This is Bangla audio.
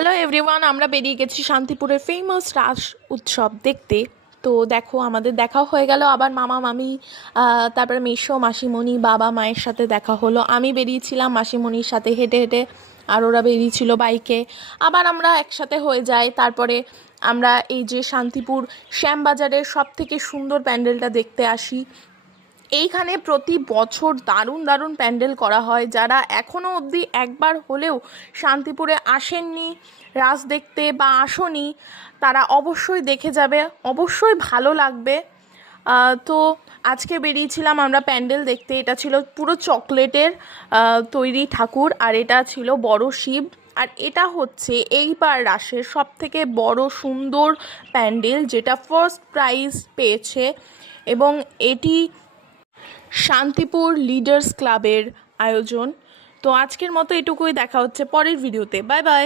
হ্যালো এভরিওয়ান, আমরা বেরিয়ে গেছি শান্তিপুরের ফেমাস রাস উৎসব দেখতে। তো দেখো, আমাদের দেখাও হয়ে গেল, আবার মামা মামি তারপরে মেসো মাসিমণি বাবা মায়ের সাথে দেখা হলো। আমি বেরিয়েছিলাম মাসিমণির সাথে হেঁটে হেঁটে, আর ওরা বেরিয়েছিল বাইকে। আবার আমরা একসাথে হয়ে যাই। তারপরে আমরা এই যে শান্তিপুর শ্যামবাজারের সব থেকে সুন্দর প্যান্ডেলটা দেখতে আসি। এইখানে প্রতি বছর দারুণ দারুণ প্যান্ডেল করা হয়। যারা এখনও অবধি একবার হলেও শান্তিপুরে আসেননি রাস দেখতে বা আসনি, তারা অবশ্যই দেখে যাবে, অবশ্যই ভালো লাগবে। তো আজকে বেরিয়েছিলাম আমরা প্যান্ডেল দেখতে। এটা ছিল পুরো চকলেটের তৈরি ঠাকুর, আর এটা ছিল বড় শিব। আর এটা হচ্ছে এইবার রাসের সব থেকে বড় সুন্দর প্যান্ডেল, যেটা ফার্স্ট প্রাইজ পেয়েছে। এবং এটি শান্তিপুর লিডার্স ক্লাবের আয়োজন। তো আজকের মতো এটুকুই, দেখা হচ্ছে পরের ভিডিওতে। Bye bye.